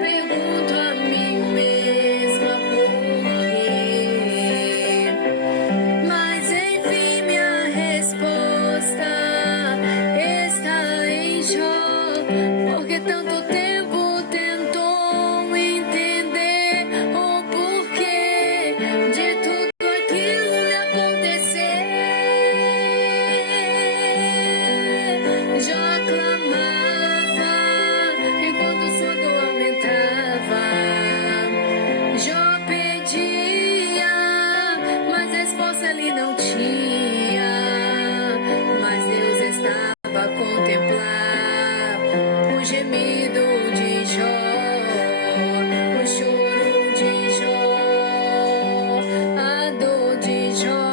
pergunto a mim mesma por quê. Mas enfim minha resposta está em Jó, porque tanto tempo tentou entender o porquê de tudo aquilo lhe acontecer. Jó clamava enquanto sua dor aumentava. Jó pedia, mas resposta ele não tinha. Mas Deus estava a contemplar o gemido de Jó, o choro de Jó, a dor de Jó.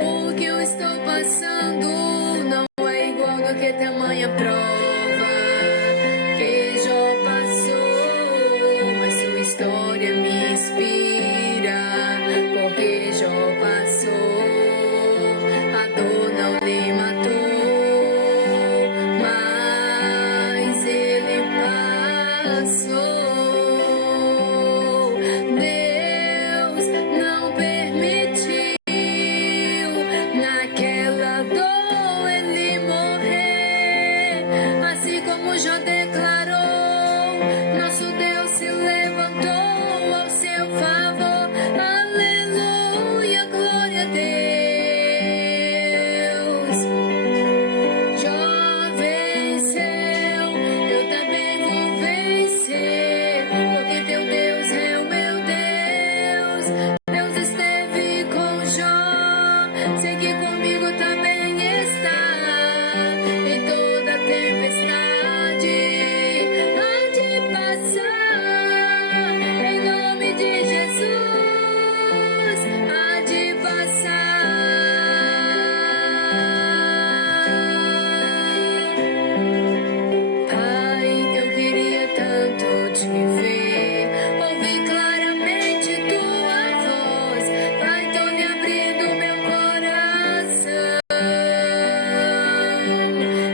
O que eu estou passando não é igual do que tamanha prova que Jó passou, mas sua história me inspira, porque Jó passou, a dor não lhe matou, mas ele passou. Deus não permitiu naquela dor ele morrer, assim como Jó declarou, nosso Deus se levantou ao seu favor. Aleluia, glória a Deus. Jó venceu, eu também vou vencer, porque teu Deus é o meu Deus. Deus esteve com Jó, sei que comigo também está. Em toda tempestade há de passar, em nome de Jesus, há de passar. Pai, eu queria tanto te ver, ouvir claramente tua voz. Pai, tô me abrindo meu coração.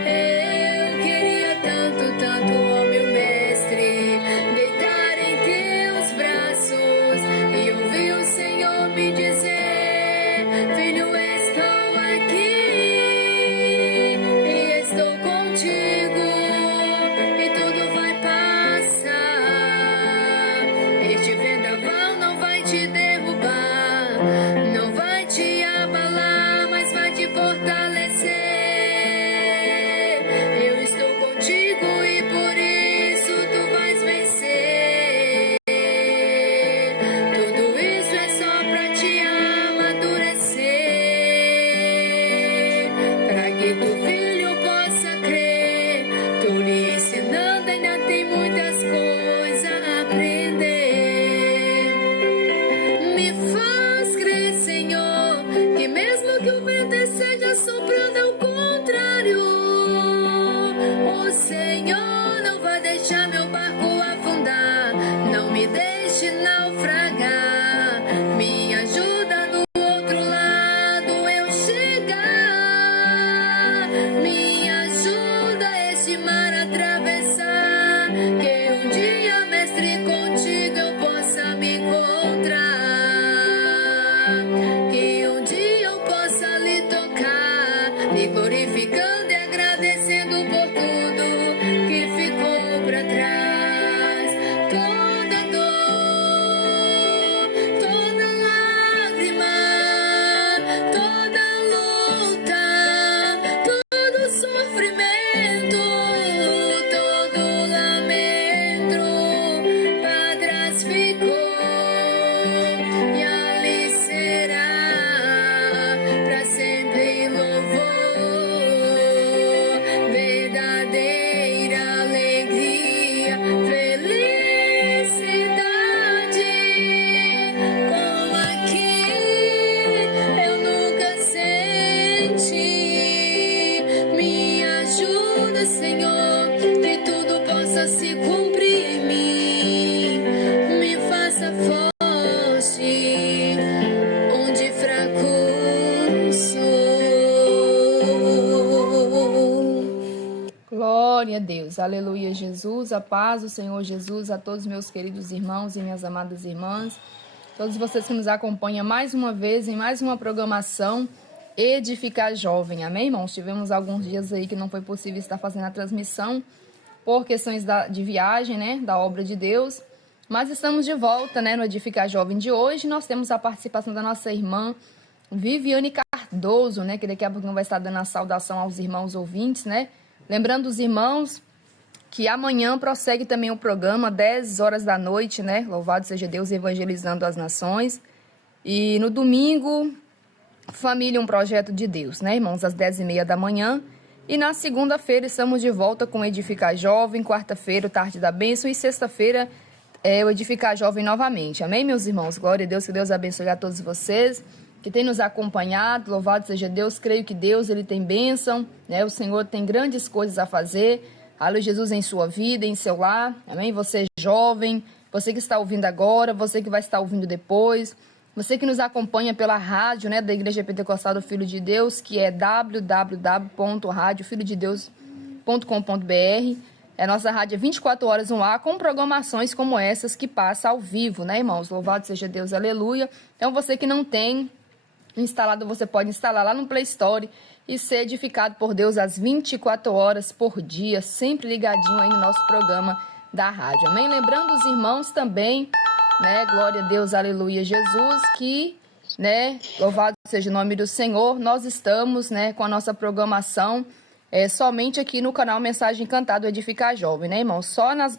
Eu queria tanto, tanto, ó meu mestre, deitar em teus braços e ouvir o Senhor me dizer: filho, estou aqui e estou contigo, e tudo vai passar. Este vendaval não vai te derrubar, não vai te abalar, mas vai te fortalecer. Eu estou contigo e por isso tu vais vencer. Tudo isso é só pra te amadurecer, pra que tu filho possa crer. Tô lhe ensinando, ainda tem muitas coisas a aprender. Me faz crer, Senhor, que mesmo que o vento esteja soprando ao contrário, o Senhor não vai deixar meu barco afundar. Não me deixe naufragar, me ajuda no outro lado eu chegar. Me ajuda este mar a atravessar, que um dia, mestre, contigo eu possa me encontrar, que um dia eu possa lhe tocar, lhe glorificando e agradecendo por tudo que ficou pra trás. Toda dor, toda lágrima, toda luta, todo sofrimento, todo lamento, pra trás ficou, e ali será pra sempre louvor, verdadeira alegria, felicidade, como aqui eu nunca senti. Me ajuda, Senhor, que tudo possa se cumprir em mim. Me faça forte onde fraco sou. Glória a Deus, aleluia, Jesus, a paz do Senhor Jesus a todos meus queridos irmãos e minhas amadas irmãs, todos vocês que nos acompanham mais uma vez em mais uma programação Edificar Jovem, amém, irmãos? Tivemos alguns dias aí que não foi possível estar fazendo a transmissão por questões de viagem, né, da obra de Deus, mas estamos de volta, né, no Edificar Jovem de hoje. Nós temos a participação da nossa irmã Viviane Cardoso, né, que daqui a pouco vai estar dando a saudação aos irmãos ouvintes, né? Lembrando os irmãos que amanhã prossegue também o programa, 10 horas da noite, né? Louvado seja Deus, evangelizando as nações. E no domingo, Família, um projeto de Deus, né, irmãos? Às 10h30 da manhã. E na segunda-feira estamos de volta com Edificar Jovem, quarta-feira, o Tarde da Bênção, e sexta-feira o Edificar Jovem novamente. Amém, meus irmãos? Glória a Deus, que Deus abençoe a todos vocês que tem nos acompanhado. Louvado seja Deus. Creio que Deus, ele tem bênção, né? O Senhor tem grandes coisas a fazer. Aleluia, Jesus, em sua vida, em seu lar. Amém? Você jovem, você que está ouvindo agora, você que vai estar ouvindo depois, você que nos acompanha pela rádio, né, da Igreja Pentecostal do Filho de Deus, que é www.radiofilhodedeus.com.br. É nossa rádio 24 horas no ar, com programações como essas que passa ao vivo, né, irmãos? Louvado seja Deus, aleluia. Então, você que não tem instalado, você pode instalar lá no Play Store e ser edificado por Deus às 24 horas por dia, sempre ligadinho aí no nosso programa da rádio, amém? Lembrando os irmãos também, né, glória a Deus, aleluia, Jesus, que, né, louvado seja o nome do Senhor, nós estamos, né, com a nossa programação somente aqui no canal Mensagem Encantada, Edificar Jovem, né, irmão? Só nas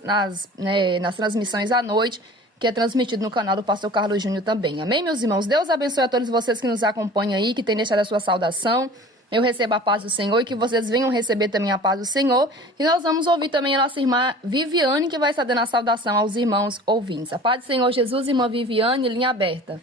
transmissões à noite, que é transmitido no canal do Pastor Carlos Júnior também. Amém, meus irmãos? Deus abençoe a todos vocês que nos acompanham aí, que têm deixado a sua saudação. Eu recebo a paz do Senhor e que vocês venham receber também a paz do Senhor. E nós vamos ouvir também a nossa irmã Viviane, que vai estar dando a saudação aos irmãos ouvintes. A paz do Senhor Jesus, irmã Viviane, linha aberta.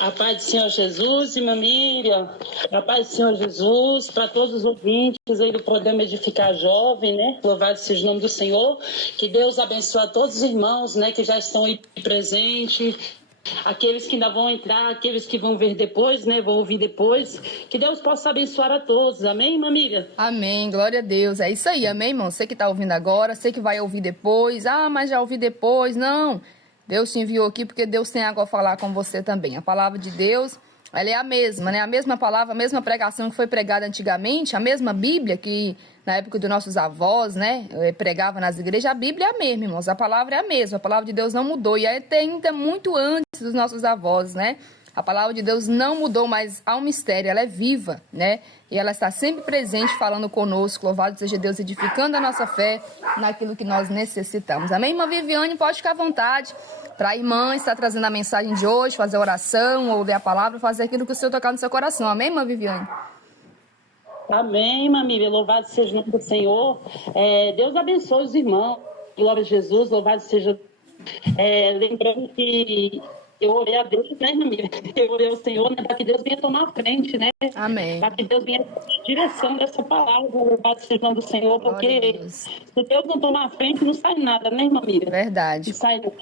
A paz do Senhor Jesus, irmã Miriam, a paz do Senhor Jesus, para todos os ouvintes aí do programa Edificar Jovem, né? Louvado seja o nome do Senhor, que Deus abençoe a todos os irmãos, né, que já estão aí presentes, aqueles que ainda vão entrar, aqueles que vão ver depois, né, vão ouvir depois, que Deus possa abençoar a todos, amém, irmã Miriam? Amém, glória a Deus, é isso aí, amém, irmão? Você que está ouvindo agora, você que vai ouvir depois, mas já ouvi depois, não. Deus te enviou aqui porque Deus tem algo a falar com você também. A palavra de Deus, ela é a mesma, né? A mesma palavra, a mesma pregação que foi pregada antigamente, a mesma Bíblia que na época dos nossos avós, né, pregava nas igrejas, a Bíblia é a mesma, irmãos. A palavra é a mesma, a palavra de Deus não mudou. E é ainda muito antes dos nossos avós, né? A palavra de Deus não mudou, mas há um mistério, ela é viva, né? E ela está sempre presente, falando conosco. Louvado seja Deus, edificando a nossa fé naquilo que nós necessitamos. Amém, irmã Viviane? Pode ficar à vontade para a irmã estar trazendo a mensagem de hoje, fazer oração, ou ler a palavra, fazer aquilo que o Senhor tocar no seu coração. Amém, irmã Viviane? Amém, irmã Miriam. Louvado seja o nome do Senhor. Deus abençoe os irmãos. Glória a Jesus, louvado seja. Lembrando que eu orei a Deus, né, irmã Miriam? Eu orei ao Senhor, né, para que Deus venha tomar a frente, né? Amém. Para que Deus venha tomar a direção dessa palavra, louvado seja o nome do Senhor, porque se Deus não tomar a frente, não sai nada, né, irmã Miriam? Verdade. Não sai nada.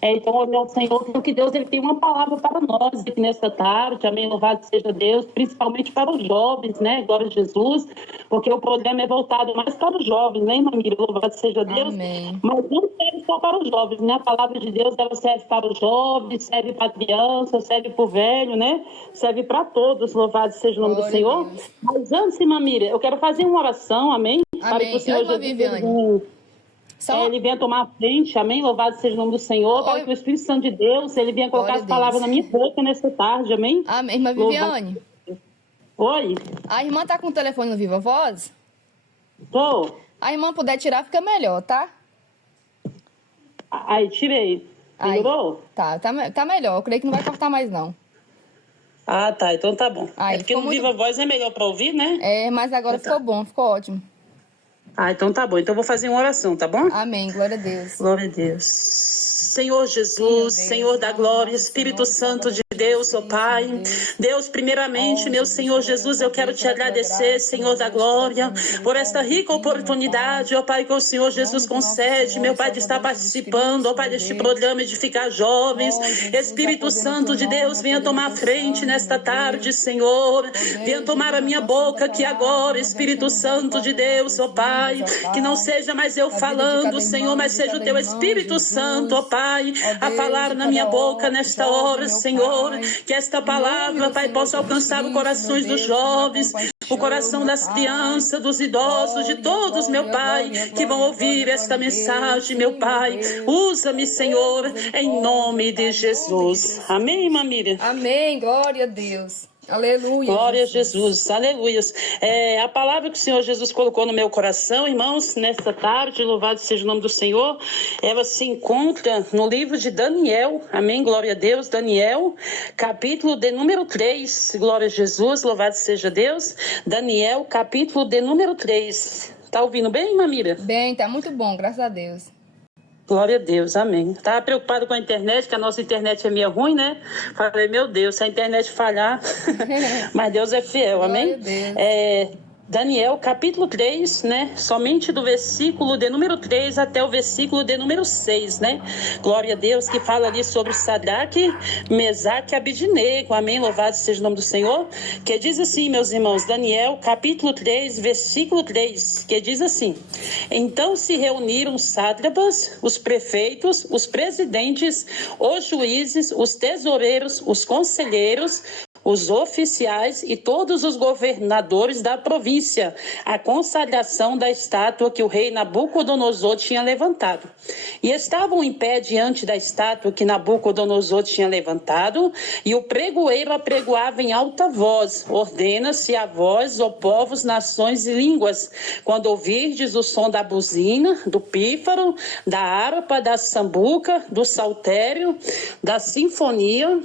Então, orei ao Senhor, porque Deus ele tem uma palavra para nós aqui nesta tarde, amém, louvado seja Deus, principalmente para os jovens, né, glória a Jesus, porque o programa é voltado mais para os jovens, né, irmã Miriam, louvado seja Deus, amém. Mas não serve só para os jovens, né, a palavra de Deus, ela serve para os jovens, serve para a criança, serve para o velho, né, serve para todos, louvado seja o nome do Senhor. Mas antes, irmã Miriam, eu quero fazer uma oração, amém, para que o Senhor Jesus... Ele venha tomar a frente, amém? Louvado seja o nome do Senhor, para que o Espírito Santo de Deus, ele venha colocar as palavras na minha boca nesta tarde, amém? Amém, irmã Viviane. Oi? A irmã tá com o telefone no Viva Voz? Tô. A irmã puder tirar, fica melhor, tá? Aí, tirei. Melhorou? Tá melhor, eu creio que não vai cortar mais, não. Ah, tá, então tá bom. Porque no Viva Voz é melhor para ouvir, né? Mas agora ficou bom, ficou ótimo. Então tá bom. Então eu vou fazer uma oração, tá bom? Amém. Glória a Deus. Glória a Deus. Senhor Jesus, Senhor da glória, Espírito Santo de Deus, ó Pai. Deus, primeiramente, meu Senhor Jesus, eu quero te agradecer, Senhor da glória, por esta rica oportunidade, ó Pai, que o Senhor Jesus concede, meu Pai, de estar participando, ó Pai, deste programa Edificar Jovens. Espírito Santo de Deus, venha tomar frente nesta tarde, Senhor. Venha tomar a minha boca aqui agora, Espírito Santo de Deus, ó Pai. Que não seja mais eu falando, Senhor, mas seja o teu Espírito Santo, ó Pai, a falar na minha boca nesta hora, Senhor. Que esta palavra, Pai, possa alcançar os corações dos jovens, o coração das crianças, dos idosos, de todos, meu Pai, que vão ouvir esta mensagem, meu Pai. Usa-me, Senhor, em nome de Jesus. Amém, irmã Miriam? Amém, glória a Deus. Aleluia. Glória a Jesus, aleluia. A palavra que o Senhor Jesus colocou no meu coração, irmãos, nesta tarde, louvado seja o nome do Senhor, ela se encontra no livro de Daniel, amém, glória a Deus, Daniel, capítulo de número 3, glória a Jesus, louvado seja Deus, Daniel, capítulo de número 3. Tá ouvindo bem, Mamira? Bem, tá muito bom, graças a Deus. Glória a Deus, amém. Estava preocupado com a internet, que a nossa internet é meio ruim, né? Falei, meu Deus, se a internet falhar, mas Deus é fiel, amém? Daniel, capítulo 3, né? Somente do versículo de número 3 até o versículo de número 6, né? Glória a Deus, que fala ali sobre Sadraque, Mesaque e Abidnego, amém? Louvado seja o nome do Senhor. Que diz assim, meus irmãos, Daniel, capítulo 3, versículo 3, que diz assim: então se reuniram os sátrapas, os prefeitos, os presidentes, os juízes, os tesoureiros, os conselheiros, os oficiais e todos os governadores da província, a consagração da estátua que o rei Nabucodonosor tinha levantado. E estavam em pé diante da estátua que Nabucodonosor tinha levantado, e o pregoeiro apregoava em alta voz: ordena-se a vós, ó povos, nações e línguas, quando ouvirdes o som da buzina, do pífaro, da harpa, da sambuca, do saltério, da sinfonia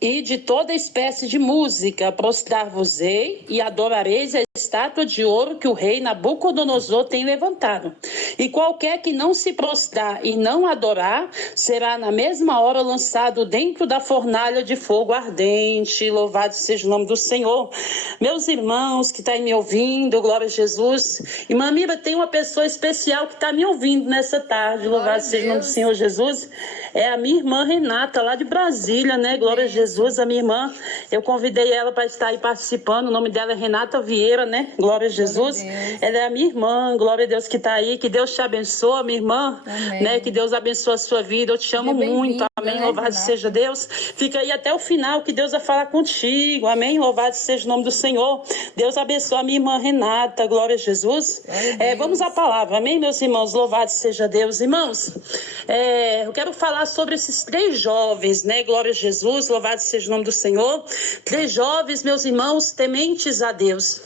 e de toda espécie de música, prostrar-vos-ei e adorareis a estátua de ouro que o rei Nabucodonosor tem levantado. E qualquer que não se prostrar e não adorar, será na mesma hora lançado dentro da fornalha de fogo ardente. Louvado seja o nome do Senhor. Meus irmãos que estão aí me ouvindo, glória a Jesus. Irmã Mira, tem uma pessoa especial que está me ouvindo nessa tarde. Louvado seja o nome do Senhor Jesus. É a minha irmã Renata, lá de Brasília, né? Glória a Jesus, a minha irmã. Eu convidei ela para estar aí participando. O nome dela é Renata Vieira, né? Glória a Jesus. Ela é a minha irmã, glória a Deus que está aí. Que Deus te abençoe, minha irmã. Amém. Né? Que Deus abençoe a sua vida. Eu te amo muito. Amém. Louvado seja Deus. Fica aí até o final que Deus vai falar contigo. Amém. Louvado seja o nome do Senhor. Deus abençoe a minha irmã Renata. Glória a Jesus. Vamos à palavra. Amém, meus irmãos. Louvado seja Deus. Irmãos, eu quero falar sobre esses 3 jovens, né? Glória a Jesus. Louvado seja o nome do Senhor. 3 jovens, meus irmãos, tementes a Deus.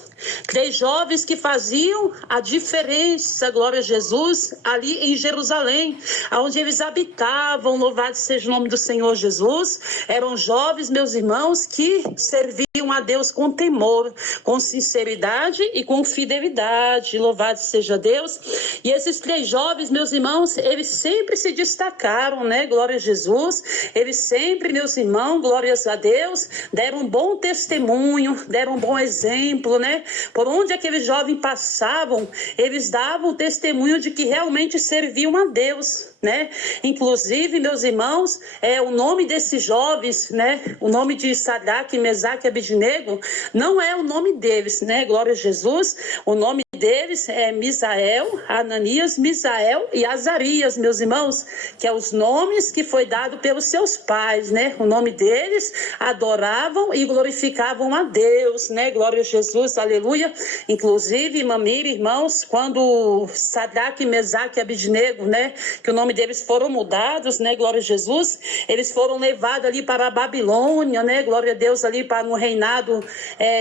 3 jovens que faziam a diferença, glória a Jesus, ali em Jerusalém, onde eles habitavam. Louvado seja o nome do Senhor Jesus. Eram jovens, meus irmãos, que serviam a Deus com temor, com sinceridade e com fidelidade. Louvado seja Deus. E esses 3 jovens, meus irmãos, eles sempre se destacaram, né? Glória a Jesus. Eles sempre, meus irmãos, glórias a Deus, deram um bom testemunho, deram um bom exemplo, né? Por onde aqueles jovens passavam, eles davam testemunho de que realmente serviam a Deus, né? Inclusive, meus irmãos, o nome desses jovens, né? O nome de Sadraque, Mesaque e Abidnego não é o nome deles, né? Glória a Jesus. O nome deles é Misael, Ananias, Misael e Azarias, meus irmãos, que é os nomes que foi dado pelos seus pais, né? O nome deles adoravam e glorificavam a Deus, né? Glória a Jesus, aleluia. Inclusive, irmã Mira, irmãos, quando Sadraque, Mesaque e Abidnego, né? Que o nome deles foram mudados, né? Glória a Jesus. Eles foram levados ali para a Babilônia, né? Glória a Deus, ali para no reinado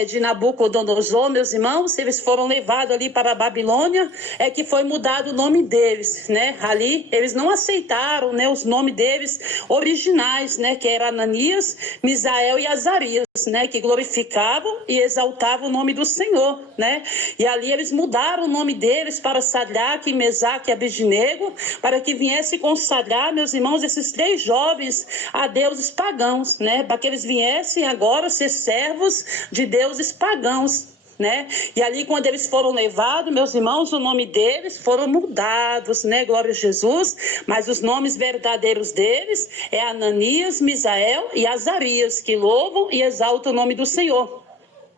de Nabucodonosor, meus irmãos. Eles foram levados ali para a Babilônia, é que foi mudado o nome deles, né? Ali eles não aceitaram, né, os nomes deles originais, né, que era Ananias, Misael e Azarias, né, que glorificavam e exaltavam o nome do Senhor, né? E ali eles mudaram o nome deles para Sadraque, Mesaque e Abednego, para que viesse consagrar, meus irmãos, esses 3 jovens a deuses pagãos, né? Para que eles viessem agora ser servos de deuses pagãos, né? E ali, quando eles foram levados, meus irmãos, o nome deles foram mudados, né? Glória a Jesus. Mas os nomes verdadeiros deles é Ananias, Misael e Azarias, que louvam e exaltam o nome do Senhor.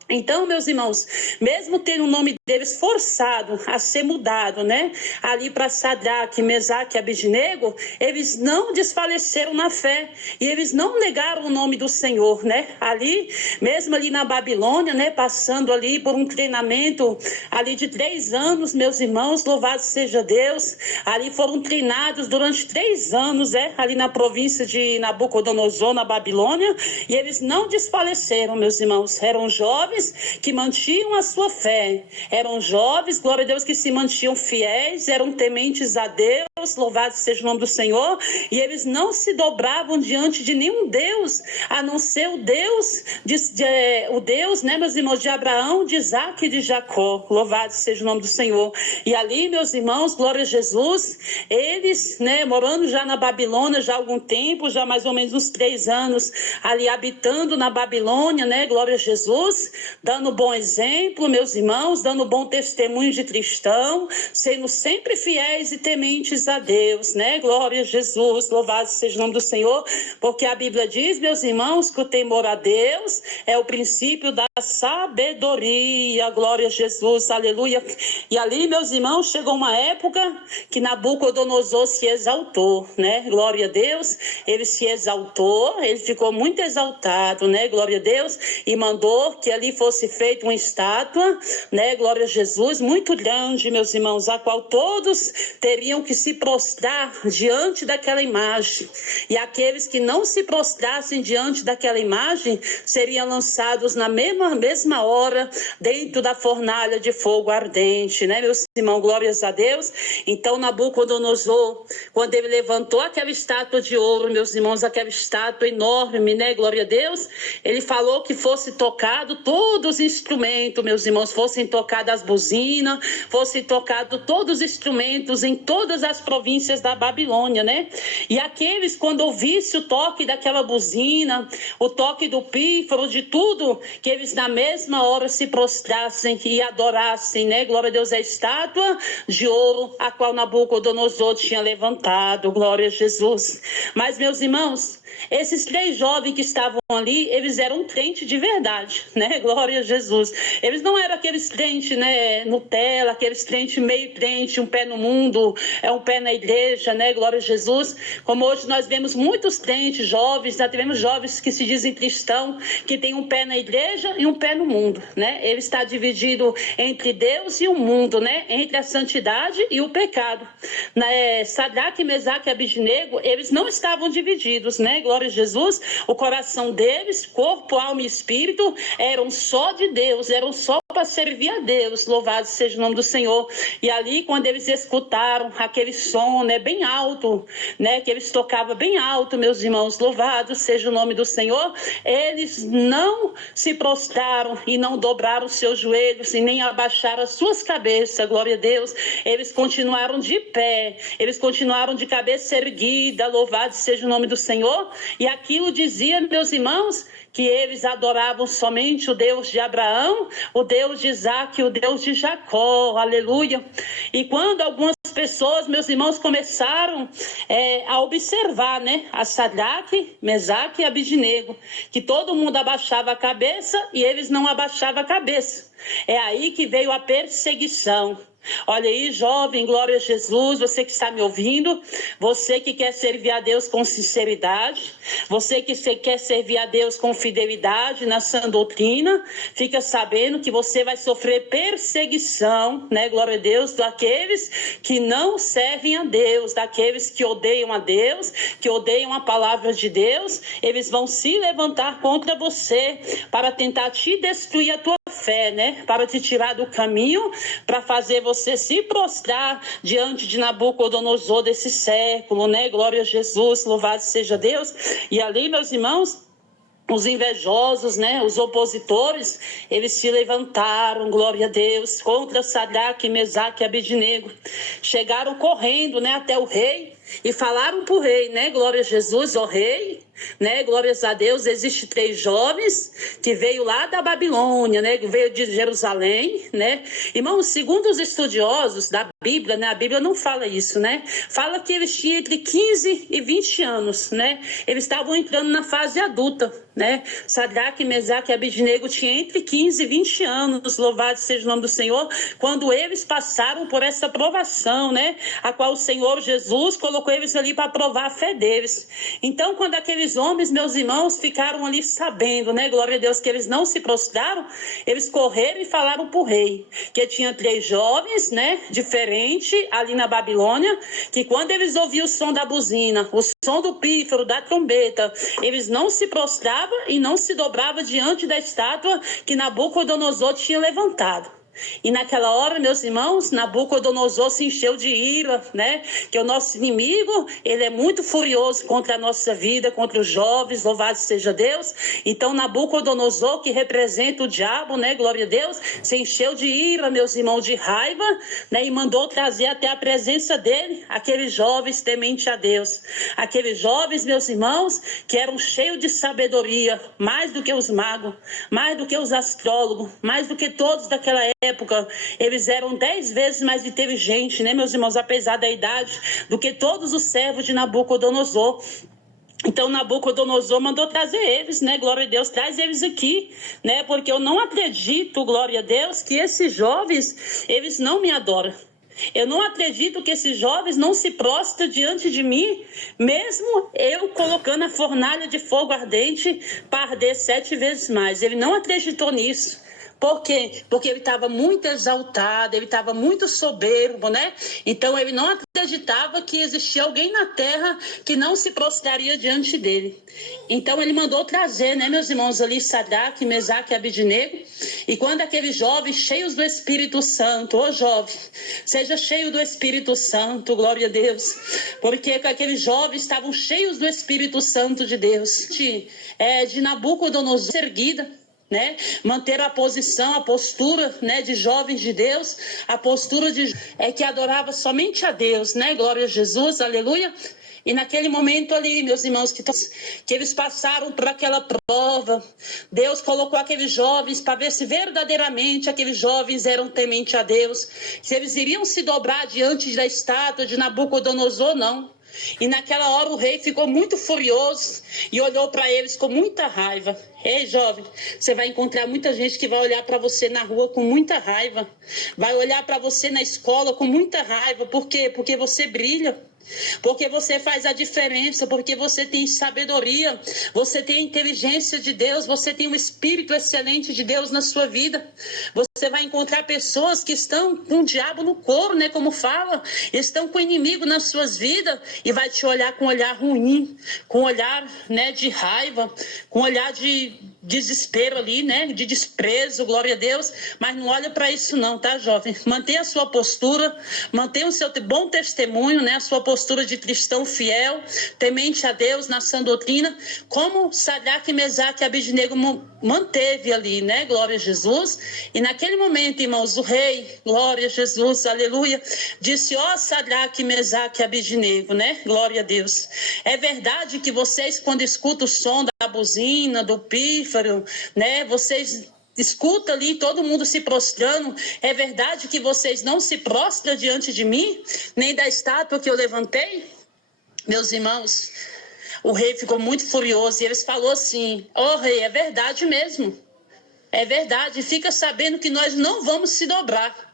Então, meus irmãos, mesmo tendo o nome deles forçado a ser mudado, né, ali para Sadraque, Mesaque e Abednego, eles não desfaleceram na fé e eles não negaram o nome do Senhor, né? Ali, mesmo ali na Babilônia, né, passando ali por um treinamento ali de 3 anos, meus irmãos, louvado seja Deus, ali foram treinados durante 3 anos, ali na província de Nabucodonosor, na Babilônia, e eles não desfaleceram, meus irmãos, eram jovens que mantinham a sua fé, eram jovens, glória a Deus, que se mantinham fiéis, eram tementes a Deus, louvado seja o nome do Senhor, e eles não se dobravam diante de nenhum Deus, a não ser o Deus, o Deus, né, meus irmãos, de Abraão, de Isaac e de Jacó, louvado seja o nome do Senhor. E ali, meus irmãos, glória a Jesus, eles, né, morando já na Babilônia, já há algum tempo, já mais ou menos uns 3 anos, ali habitando na Babilônia, né, glória a Jesus, dando bom exemplo, meus irmãos, dando bom testemunho de cristão, sendo sempre fiéis e tementes a Deus, né? Glória a Jesus, louvado seja o nome do Senhor, porque a Bíblia diz, meus irmãos, que o temor a Deus é o princípio da sabedoria, glória a Jesus, aleluia. E ali, meus irmãos, chegou uma época que Nabucodonosor se exaltou, né? Glória a Deus, ele se exaltou, ele ficou muito exaltado, né? Glória a Deus, e mandou que ali fosse feita uma estátua, né, glória a Jesus, muito grande, meus irmãos, a qual todos teriam que se prostrar diante daquela imagem, e aqueles que não se prostrassem diante daquela imagem seriam lançados na mesma hora dentro da fornalha de fogo ardente, né, meus irmãos, glórias a Deus. Então Nabucodonosor, quando ele levantou aquela estátua de ouro, meus irmãos, aquela estátua enorme, né, glória a Deus, ele falou que fosse tocado todos os instrumentos, meus irmãos, fossem tocadas as buzinas, fossem tocados todos os instrumentos em todas as províncias da Babilônia, né? E aqueles, quando ouvissem o toque daquela buzina, o toque do pífaro, de tudo, que eles na mesma hora se prostrassem e adorassem, né? Glória a Deus, a estátua de ouro, a qual Nabucodonosor tinha levantado, glória a Jesus. Mas, meus irmãos, esses 3 jovens que estavam ali, eles eram crentes de verdade, né? Glória a Jesus. Eles não eram aqueles crentes, né, Nutella, aqueles crentes meio crente, um pé no mundo, um pé na igreja, né? Glória a Jesus. Como hoje nós vemos muitos crentes jovens, nós tivemos jovens que se dizem cristãos, que tem um pé na igreja e um pé no mundo, né? Ele está dividido entre Deus e o mundo, né? Entre a santidade e o pecado. Sadraque, Mesaque e Abednego, eles não estavam divididos, né? Glória a Jesus. O coração deles, corpo, alma e espírito, eram só de Deus, eram só para servir a Deus, louvado seja o nome do Senhor. E ali, quando eles escutaram aquele som, né, bem alto, né, que eles tocavam bem alto, meus irmãos, louvado seja o nome do Senhor, eles não se prostraram e não dobraram os seus joelhos e nem abaixaram as suas cabeças, glória a Deus. Eles continuaram de pé, eles continuaram de cabeça erguida, louvado seja o nome do Senhor. E aquilo dizia, meus irmãos, que eles adoravam somente o Deus de Abraão, o Deus de Isaac e o Deus de Jacó, aleluia. E quando algumas pessoas, meus irmãos, começaram a observar, né, a Sadraque, Mesaque e Abednego, que todo mundo abaixava a cabeça e eles não abaixavam a cabeça. É aí que veio a perseguição. Olha aí, jovem, glória a Jesus, você que está me ouvindo, você que quer servir a Deus com sinceridade, você que quer servir a Deus com fidelidade na sã doutrina, fica sabendo que você vai sofrer perseguição, né, glória a Deus, daqueles que não servem a Deus, daqueles que odeiam a Deus, que odeiam a palavra de Deus, eles vão se levantar contra você para tentar te destruir a tua fé, né? Para te tirar do caminho, para fazer você se prostrar diante de Nabucodonosor desse século, né? Glória a Jesus, louvado seja Deus. E ali, meus irmãos, os invejosos, né, os opositores, eles se levantaram, glória a Deus, contra Sadraque, Mesaque e Abednego. Chegaram correndo, né, até o rei e falaram para o rei, né, glória a Jesus, ó rei, né, glórias a Deus. Existem 3 jovens que veio lá da Babilônia, né, que veio de Jerusalém, né. Irmãos, segundo os estudiosos da Bíblia, né, a Bíblia não fala isso, né, fala que eles tinham entre 15 e 20 anos, né, eles estavam entrando na fase adulta, né. Sadraque, Mesaque e Abednego tinham entre 15 e 20 anos, louvado seja o nome do Senhor, quando eles passaram por essa provação, né, a qual o Senhor Jesus colocou eles ali para provar a fé deles. Então, quando aqueles homens, meus irmãos, ficaram ali sabendo, né, glória a Deus, que eles não se prostraram, eles correram e falaram para o rei, que tinha 3 jovens, né, diferentes, ali na Babilônia, que quando eles ouviam o som da buzina, o som do pífaro, da trombeta, eles não se prostravam e não se dobravam diante da estátua que Nabucodonosor tinha levantado. E naquela hora, meus irmãos, Nabucodonosor se encheu de ira, né? Que o nosso inimigo, ele é muito furioso contra a nossa vida, contra os jovens, louvado seja Deus. Então Nabucodonosor, que representa o diabo, né? Glória a Deus, se encheu de ira, meus irmãos, de raiva, né? E mandou trazer até a presença dele aqueles jovens temente a Deus. Aqueles jovens, meus irmãos, que eram cheios de sabedoria, mais do que os magos, mais do que os astrólogos, mais do que todos daquela época, eles eram 10 vezes mais inteligentes, né, meus irmãos, apesar da idade, do que todos os servos de Nabucodonosor. Então Nabucodonosor mandou trazer eles, né, glória a Deus, traz eles aqui, né, porque eu não acredito, glória a Deus, que esses jovens, eles não me adoram. Eu não acredito que esses jovens não se prostram diante de mim, mesmo eu colocando a fornalha de fogo ardente para arder 7 vezes mais. Ele não acreditou nisso. Por quê? Porque ele estava muito exaltado, ele estava muito soberbo, né? Então ele não acreditava que existia alguém na terra que não se prostraria diante dele. Então ele mandou trazer, né, meus irmãos, ali Sadraque, Mesaque e Abednego. E quando aqueles jovens cheios do Espírito Santo, ô jovem, seja cheio do Espírito Santo, glória a Deus, porque aqueles jovens estavam cheios do Espírito Santo de Deus, de Nabucodonosor erguida, né? Manter a posição, a postura, né, de jovens de Deus, a postura de que adorava somente a Deus, né? Glória a Jesus, aleluia. E naquele momento ali, meus irmãos, que eles passaram por aquela prova, Deus colocou aqueles jovens para ver se verdadeiramente aqueles jovens eram tementes a Deus, se eles iriam se dobrar diante da estátua de Nabucodonosor, não. E naquela hora o rei ficou muito furioso e olhou para eles com muita raiva. Ei, jovem, você vai encontrar muita gente que vai olhar para você na rua com muita raiva. Vai olhar para você na escola com muita raiva. Por quê? Porque você brilha. Porque você faz a diferença, porque você tem sabedoria, você tem a inteligência de Deus, você tem um espírito excelente de Deus na sua vida. Você vai encontrar pessoas que estão com o diabo no couro, né, como fala, estão com o inimigo nas suas vidas e vai te olhar com um olhar ruim, com um olhar, né, de raiva, com um olhar de desespero ali, né, de desprezo, glória a Deus, mas não olha para isso não, tá, jovem? Mantenha a sua postura, mantenha o seu bom testemunho, né, a sua postura de cristão fiel, temente a Deus na sã doutrina, como Sadraque, Mesaque e Abednego manteve ali, né, glória a Jesus. E naquele momento, irmãos, o rei, glória a Jesus, aleluia, disse, ó Sadraque, Mesaque e Abednego, né, glória a Deus. É verdade que vocês, quando escutam o som da buzina, do pífaro, né, vocês escuta ali todo mundo se prostrando. É verdade que vocês não se prostram diante de mim, nem da estátua que eu levantei? Meus irmãos, o rei ficou muito furioso e eles falou assim, ó rei, é verdade mesmo. É verdade, fica sabendo que nós não vamos se dobrar.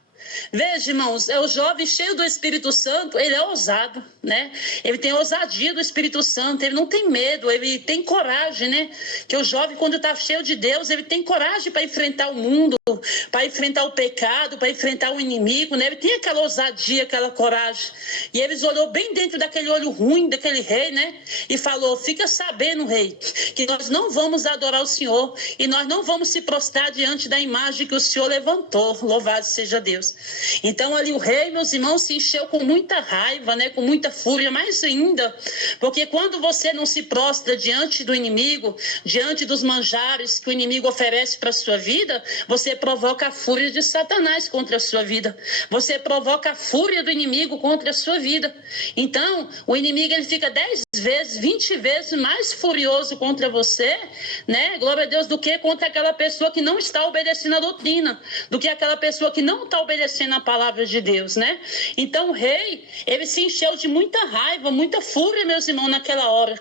Veja, irmãos, é o jovem cheio do Espírito Santo, ele é ousado. né? Ele tem ousadia do Espírito Santo, ele não tem medo, ele tem coragem, né? Que o jovem, quando está cheio de Deus, ele tem coragem para enfrentar o mundo, para enfrentar o pecado, para enfrentar o inimigo, né? Ele tem aquela ousadia, aquela coragem. E eles olhou bem dentro daquele olho ruim daquele rei, né? E falou: fica sabendo, rei, que nós não vamos adorar o Senhor e nós não vamos se prostrar diante da imagem que o Senhor levantou. Louvado seja Deus. Então ali o rei, meus irmãos, se encheu com muita raiva, né? Com muita fúria, mais ainda, porque quando você não se prostra diante do inimigo, diante dos manjares que o inimigo oferece para a sua vida, você provoca a fúria de Satanás contra a sua vida. Você provoca a fúria do inimigo contra a sua vida. Então, o inimigo ele fica 10 vezes, 20 vezes mais furioso contra você, né? Glória a Deus, do que contra aquela pessoa que não está obedecendo a doutrina, do que aquela pessoa que não está obedecendo a palavra de Deus, né? Então, o rei, ele se encheu de muita raiva, muita fúria, meus irmãos, naquela hora.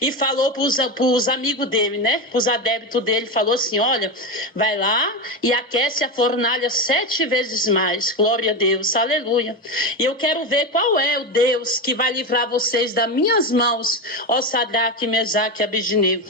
E falou para os amigos dele, né? Para os adébitos dele, falou assim: olha, vai lá e aquece a fornalha 7 vezes mais. Glória a Deus, aleluia. E eu quero ver qual é o Deus que vai livrar vocês das minhas mãos, ó Sadraque, Mesaque e Abednego.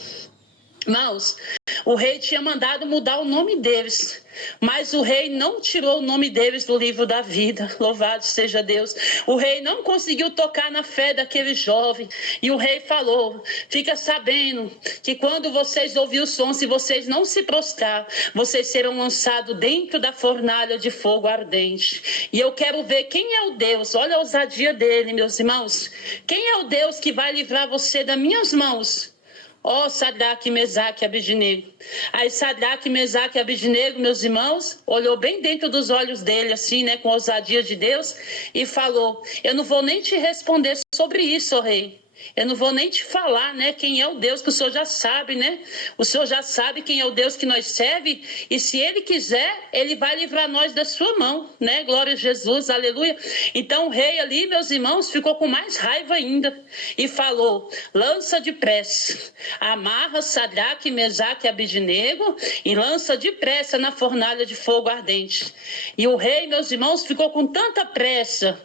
Irmãos, o rei tinha mandado mudar o nome deles, mas o rei não tirou o nome deles do livro da vida. Louvado seja Deus. O rei não conseguiu tocar na fé daquele jovem. E o rei falou: fica sabendo que quando vocês ouvirem o som, se vocês não se prostrar, vocês serão lançados dentro da fornalha de fogo ardente. E eu quero ver quem é o Deus. Olha a ousadia dele, meus irmãos. Quem é o Deus que vai livrar você das minhas mãos? Ó Sadraque, Mesaque e Abednego. Aí Sadraque, Mesaque e Abednego, meus irmãos, olhou bem dentro dos olhos dele, assim, né, com a ousadia de Deus, e falou: eu não vou nem te responder sobre isso, ó rei. Eu não vou nem te falar, né, quem é o Deus, que o Senhor já sabe, né? O Senhor já sabe quem é o Deus que nós serve, e se Ele quiser, Ele vai livrar nós da sua mão, né? Glória a Jesus, aleluia. Então o rei ali, meus irmãos, ficou com mais raiva ainda e falou: lança depressa, amarra Sadraque, Mesaque e Abednego e lança depressa na fornalha de fogo ardente. E o rei, meus irmãos, ficou com tanta pressa,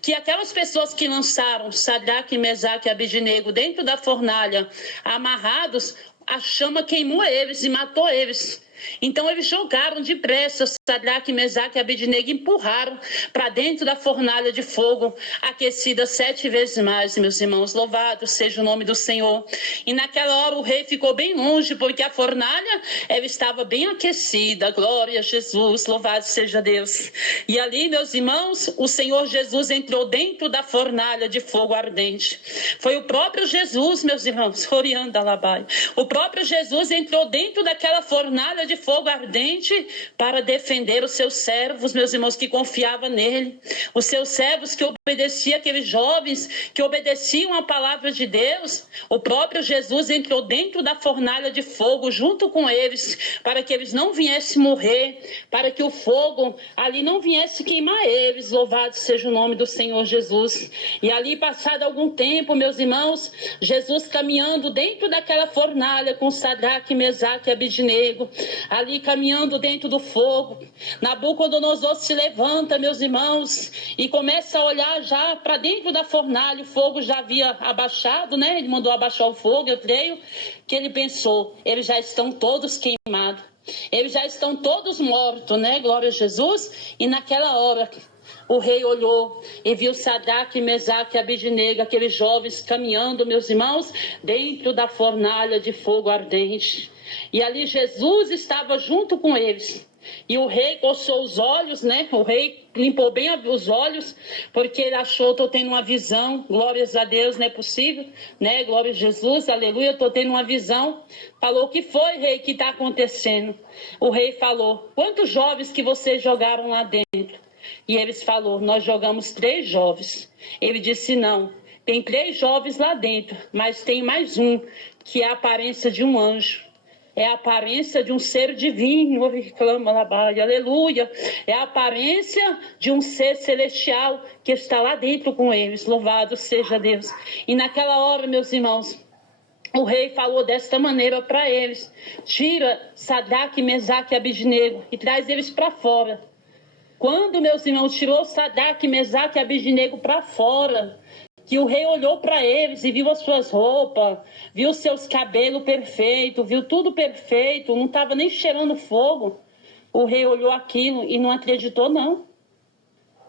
que aquelas pessoas que lançaram Sadraque, Mesaque e Abednego dentro da fornalha, amarrados, a chama queimou eles e matou eles. Então eles jogaram depressa Sadraque, Mesaque e Abednego e empurraram para dentro da fornalha de fogo, aquecida 7 vezes mais, meus irmãos. Louvado seja o nome do Senhor. E naquela hora o rei ficou bem longe, porque a fornalha ela estava bem aquecida. Glória a Jesus, louvado seja Deus. E ali, meus irmãos, o Senhor Jesus entrou dentro da fornalha de fogo ardente. Foi o próprio Jesus, meus irmãos, orianda labai. O próprio Jesus entrou dentro daquela fornalha de fogo ardente para defender os seus servos, meus irmãos, que confiavam nele. Os seus servos que obedeciam, aqueles jovens que obedeciam a palavra de Deus. O próprio Jesus entrou dentro da fornalha de fogo junto com eles, para que eles não viessem morrer, para que o fogo ali não viesse queimar eles. Louvado seja o nome do Senhor Jesus. E ali, passado algum tempo, meus irmãos, Jesus caminhando dentro daquela fornalha com Sadraque, Mesaque e Abednego, ali caminhando dentro do fogo, Nabucodonosor se levanta, meus irmãos, e começa a olhar já para dentro da fornalha. O fogo já havia abaixado, né? Ele mandou abaixar o fogo, eu creio que ele pensou: eles já estão todos queimados, eles já estão todos mortos, né? Glória a Jesus. E naquela hora o rei olhou e viu Sadraque, Mesaque e Abednego, aqueles jovens caminhando, meus irmãos, dentro da fornalha de fogo ardente. E ali Jesus estava junto com eles. E o rei coçou os olhos, né? O rei limpou bem os olhos, porque ele achou: estou tendo uma visão. Glórias a Deus, não é possível, né? Glória a Jesus, aleluia, estou tendo uma visão. Falou: o que foi, rei, que está acontecendo? O rei falou: quantos jovens que vocês jogaram lá dentro? E eles falaram: nós jogamos 3 jovens. Ele disse: não, tem 3 jovens lá dentro, mas tem mais um, que é a aparência de um anjo. É a aparência de um ser divino, clama labai, aleluia. É a aparência de um ser celestial que está lá dentro com eles. Louvado seja Deus. E naquela hora, meus irmãos, o rei falou desta maneira para eles: tira Sadraque, Mesaque e Abednego e traz eles para fora. Quando, meus irmãos, tirou Sadraque, Mesaque e Abednego para fora, que o rei olhou para eles e viu as suas roupas, viu seus cabelos perfeitos, viu tudo perfeito, não estava nem cheirando fogo. O rei olhou aquilo e não acreditou, não.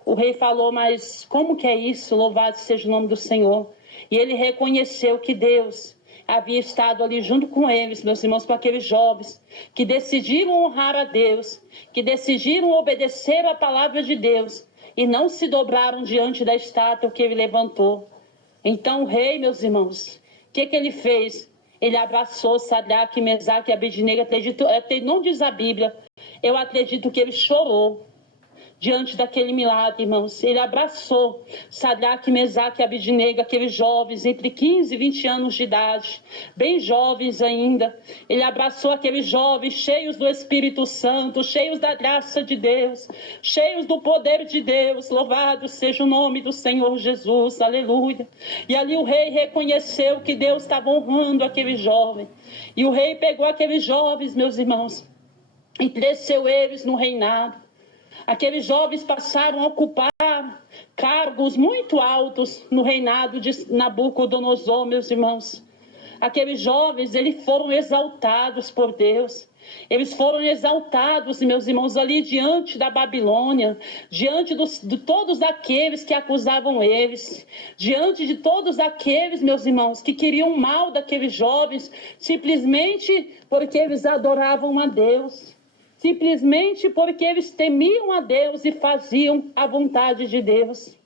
O rei falou, mas como que é isso? Louvado seja o nome do Senhor. E ele reconheceu que Deus havia estado ali junto com eles, meus irmãos, com aqueles jovens que decidiram honrar a Deus, que decidiram obedecer a palavra de Deus e não se dobraram diante da estátua que ele levantou. Então o rei, meus irmãos, o que ele fez? Ele abraçou Sadraque, Mesaque e Abednego. Não diz a Bíblia, eu acredito que ele chorou diante daquele milagre, irmãos. Ele abraçou Sadraque, Mesaque e Abednego, aqueles jovens entre 15 e 20 anos de idade, bem jovens ainda. Ele abraçou aqueles jovens cheios do Espírito Santo, cheios da graça de Deus, cheios do poder de Deus. Louvado seja o nome do Senhor Jesus, aleluia. E ali o rei reconheceu que Deus estava honrando aquele jovem. E o rei pegou aqueles jovens, meus irmãos, e cresceu eles no reinado. Aqueles jovens passaram a ocupar cargos muito altos no reinado de Nabucodonosor, meus irmãos. Aqueles jovens, eles foram exaltados por Deus. Eles foram exaltados, meus irmãos, ali diante da Babilônia, diante de todos aqueles que acusavam eles, diante de todos aqueles, meus irmãos, que queriam mal daqueles jovens, simplesmente porque eles adoravam a Deus. Simplesmente porque eles temiam a Deus e faziam a vontade de Deus.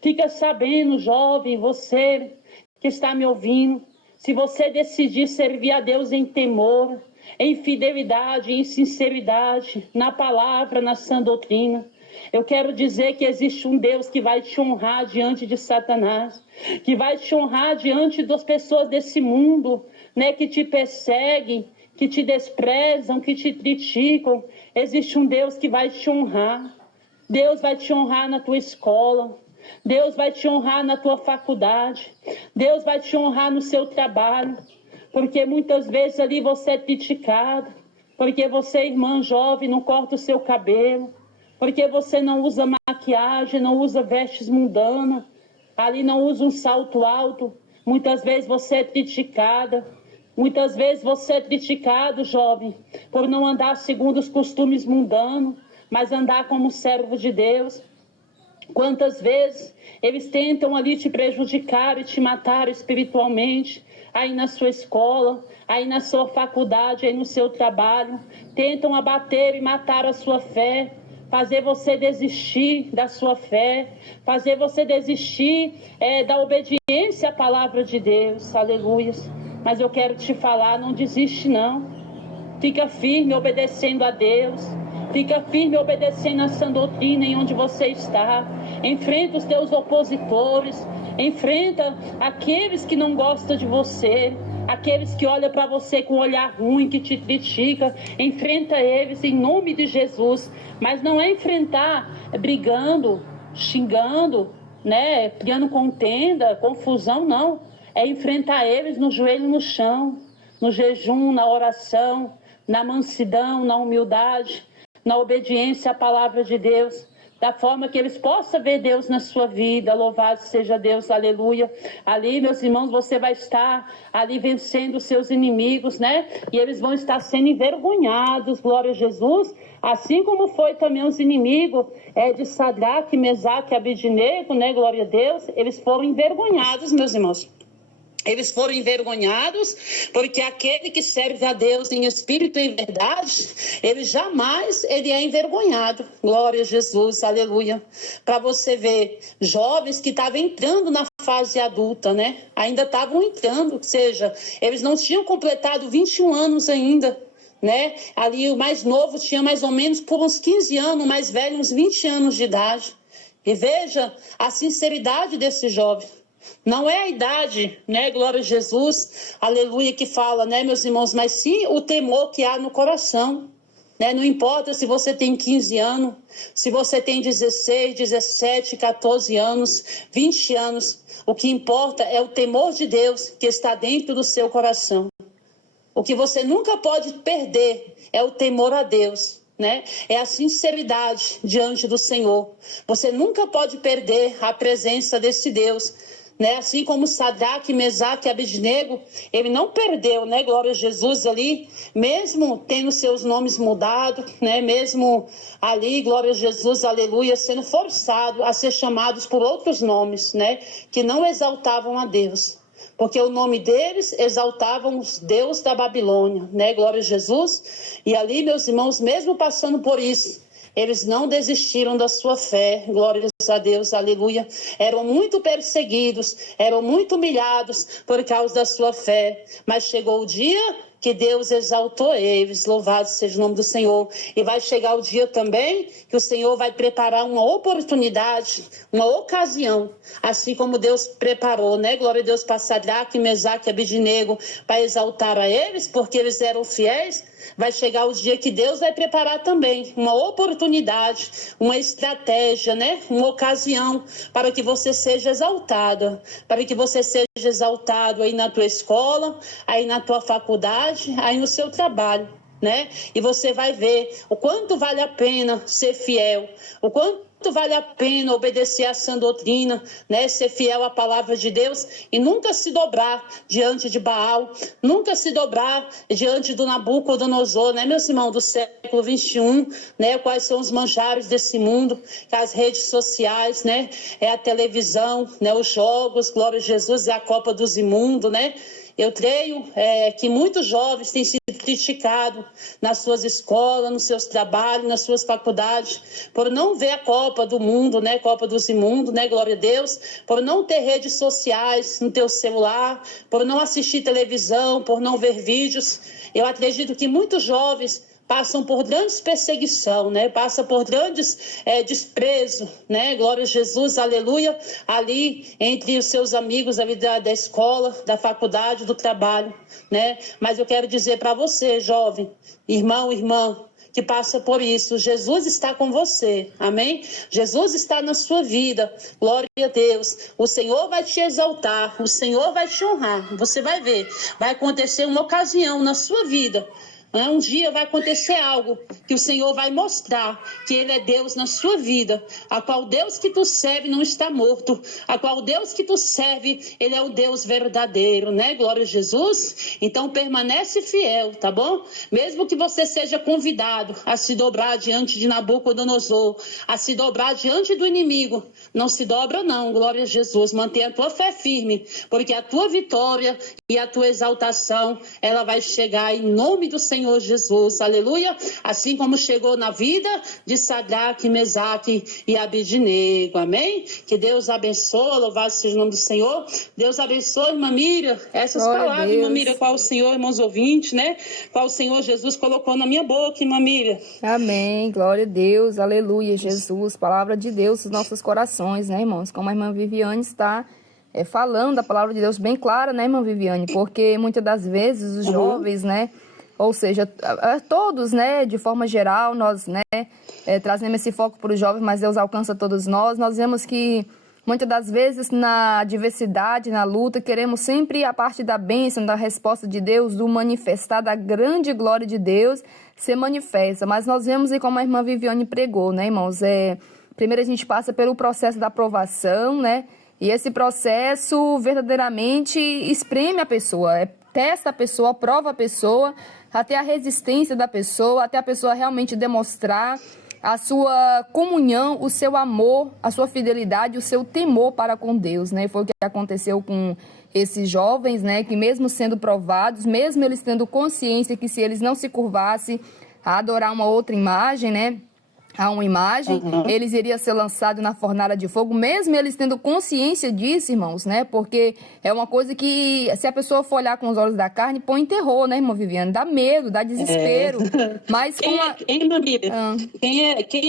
Fica sabendo, jovem, você que está me ouvindo, se você decidir servir a Deus em temor, em fidelidade, em sinceridade, na palavra, na sã doutrina, eu quero dizer que existe um Deus que vai te honrar diante de Satanás, que vai te honrar diante das pessoas desse mundo, né, que te perseguem, que te desprezam, que te criticam. Existe um Deus que vai te honrar. Deus vai te honrar na tua escola. Deus vai te honrar na tua faculdade. Deus vai te honrar no seu trabalho. Porque muitas vezes ali você é criticado. Porque você, irmã jovem, não corta o seu cabelo. Porque você não usa maquiagem, não usa vestes mundanas. Ali não usa um salto alto. Muitas vezes você é criticada. Muitas vezes você é criticado, jovem, por não andar segundo os costumes mundanos, mas andar como servo de Deus. Quantas vezes eles tentam ali te prejudicar e te matar espiritualmente, aí na sua escola, aí na sua faculdade, aí no seu trabalho. Tentam abater e matar a sua fé, fazer você desistir da sua fé, fazer você desistir da obediência à palavra de Deus. Aleluia. Mas eu quero te falar, não desiste não. Fica firme obedecendo a Deus. Fica firme obedecendo a sã doutrina em onde você está. Enfrenta os teus opositores. Enfrenta aqueles que não gostam de você. Aqueles que olham para você com um olhar ruim, que te critica. Enfrenta eles em nome de Jesus. Mas não é enfrentar brigando, xingando, né? Criando contenda, confusão, não. É enfrentar eles no joelho no chão, no jejum, na oração, na mansidão, na humildade, na obediência à palavra de Deus, da forma que eles possam ver Deus na sua vida. Louvado seja Deus, aleluia. Ali, meus irmãos, você vai estar ali vencendo os seus inimigos, né? E eles vão estar sendo envergonhados, glória a Jesus, assim como foi também os inimigos de Sadraque, Mesaque e Abednego, né? Glória a Deus. Eles foram envergonhados, meus irmãos. Eles foram envergonhados, porque aquele que serve a Deus em espírito e em verdade, ele é envergonhado. Glória a Jesus, aleluia. Para você ver, jovens que estavam entrando na fase adulta, né? Ainda estavam entrando, ou seja, eles não tinham completado 21 anos ainda, né? Ali o mais novo tinha mais ou menos por uns 15 anos, o mais velho uns 20 anos de idade. E veja a sinceridade desse jovem. Não é a idade, né, glória a Jesus, aleluia, que fala, né, meus irmãos, mas sim o temor que há no coração, né? Não importa se você tem 15 anos, se você tem 16, 17, 14 anos, 20 anos, o que importa é o temor de Deus que está dentro do seu coração. O que você nunca pode perder é o temor a Deus, né? É a sinceridade diante do Senhor. Você nunca pode perder a presença desse Deus, né? Assim como Sadraque, Mesaque e Abednego, ele não perdeu, né? Glória a Jesus ali, mesmo tendo seus nomes mudados, né? Mesmo ali, glória a Jesus, aleluia, sendo forçado a ser chamados por outros nomes, né? Que não exaltavam a Deus. Porque o nome deles exaltavam os deuses da Babilônia, né? Glória a Jesus. E ali, meus irmãos, mesmo passando por isso, eles não desistiram da sua fé, glória a Deus, aleluia. Eram muito perseguidos, eram muito humilhados por causa da sua fé. Mas chegou o dia que Deus exaltou eles, louvado seja o nome do Senhor. E vai chegar o dia também que o Senhor vai preparar uma oportunidade, uma ocasião, assim como Deus preparou, né? Glória a Deus para Sadraque, Mesaque e Abednego, para exaltar a eles, porque eles eram fiéis. Vai chegar o dia que Deus vai preparar também uma oportunidade, uma estratégia, né? Uma ocasião para que você seja exaltada, para que você seja exaltado aí na tua escola, aí na tua faculdade, aí no seu trabalho, né? E você vai ver o quanto vale a pena ser fiel, o quanto vale a pena obedecer a sã doutrina, né? Ser fiel à palavra de Deus e nunca se dobrar diante de Baal, nunca se dobrar diante do Nabucodonosor, né, meus irmãos, do século 21, né? Quais são os manjares desse mundo, as redes sociais, né? É a televisão, né? Os jogos, glória a Jesus, é a Copa dos Imundos, né? Eu creio que muitos jovens têm sido criticados nas suas escolas, nos seus trabalhos, nas suas faculdades, por não ver a Copa do Mundo, né? Copa dos Imundos, né? Glória a Deus, por não ter redes sociais no teu celular, por não assistir televisão, por não ver vídeos. Eu acredito que muitos jovens passam por grandes perseguição, né? Passam por grandes desprezo, né? Glória a Jesus, aleluia, ali entre os seus amigos ali da escola, da faculdade, do trabalho, né? Mas eu quero dizer para você, jovem, irmão, irmã, que passa por isso, Jesus está com você, amém? Jesus está na sua vida, glória a Deus. O Senhor vai te exaltar, o Senhor vai te honrar, você vai ver, vai acontecer uma ocasião na sua vida. Um dia vai acontecer algo que o Senhor vai mostrar que Ele é Deus na sua vida, a qual Deus que tu serve não está morto, a qual Deus que tu serve, Ele é o Deus verdadeiro, né? Glória a Jesus. Então permanece fiel, tá bom? Mesmo que você seja convidado a se dobrar diante de Nabucodonosor, a se dobrar diante do inimigo, não se dobra não, glória a Jesus. Mantenha a tua fé firme, porque a tua vitória e a tua exaltação, ela vai chegar em nome do Senhor Jesus, aleluia, assim como chegou na vida de Sadraque, Mesaque e Abednego, amém? Que Deus abençoe, louvado seja o nome do Senhor. Deus abençoe, irmã Miriam, essas palavras, irmã Miriam, qual o Senhor, irmãos ouvintes, né? Qual o Senhor Jesus colocou na minha boca, irmã Miriam. Amém, glória a Deus, aleluia, Jesus, palavra de Deus nos nossos corações, né, irmãos? Como a irmã Viviane está falando a palavra de Deus bem clara, né, irmã Viviane? Porque muitas das vezes os jovens, né, ou seja, todos, né, de forma geral, nós, né, trazemos esse foco para os jovens, mas Deus alcança todos nós. Nós vemos que muitas das vezes na diversidade, na luta, queremos sempre a parte da bênção, da resposta de Deus, do manifestar, da grande glória de Deus ser manifesta. Mas nós vemos, e como a irmã Viviane pregou, né, irmãos, primeiro a gente passa pelo processo da aprovação, né, e esse processo verdadeiramente espreme a pessoa, testa a pessoa, prova a pessoa, até a resistência da pessoa, até a pessoa realmente demonstrar a sua comunhão, o seu amor, a sua fidelidade, o seu temor para com Deus, né? Foi o que aconteceu com esses jovens, né? Que mesmo sendo provados, mesmo eles tendo consciência que se eles não se curvassem a adorar uma outra imagem, né? A uma imagem, eles iriam ser lançados na fornalha de fogo, mesmo eles tendo consciência disso, irmãos, né? Porque é uma coisa que, se a pessoa for olhar com os olhos da carne, põe em terror, né, irmã Viviane? Dá medo, dá desespero. Mas quem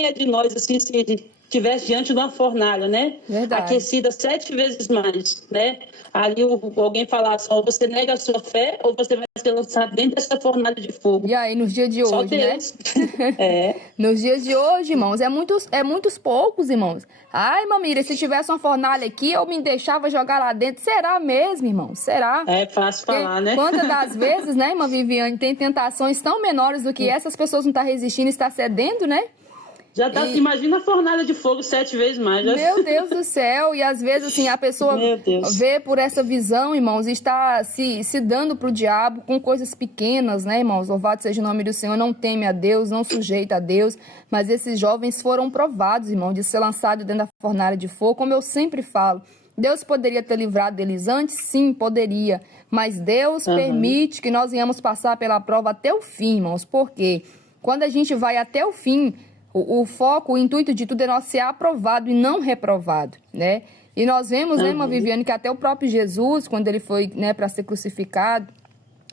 é de nós, assim, estivesse diante de uma fornalha, né? Verdade. Aquecida 7 vezes mais, né? Ali alguém falasse, ou você nega a sua fé, ou você vai ser lançado dentro dessa fornalha de fogo. E aí, nos dias de Só hoje, né? Deus. É. Nos dias de hoje, irmãos, é muitos poucos, irmãos. Ai, Mamília, se tivesse uma fornalha aqui, eu me deixava jogar lá dentro. Será mesmo, irmão? Será? É fácil falar, né? Quantas das vezes, né, irmã Viviane, tem tentações tão menores do que essas pessoas não estão resistindo e estão cedendo, né? Já tá, imagina a fornalha de fogo 7 vezes mais. Já. Meu Deus do céu, e às vezes assim, a pessoa vê por essa visão, irmãos, e está se dando para o diabo com coisas pequenas, né, irmãos? Louvado seja o nome do Senhor, não teme a Deus, não sujeita a Deus, mas esses jovens foram provados, irmão, de ser lançados dentro da fornalha de fogo, como eu sempre falo. Deus poderia ter livrado deles antes? Sim, poderia, mas Deus permite que nós venhamos passar pela prova até o fim, irmãos, porque quando a gente vai até o fim, o foco, o intuito de tudo é nós ser aprovado e não reprovado, né? E nós vemos, né, irmã Viviane, que até o próprio Jesus, quando ele foi, né, para ser crucificado,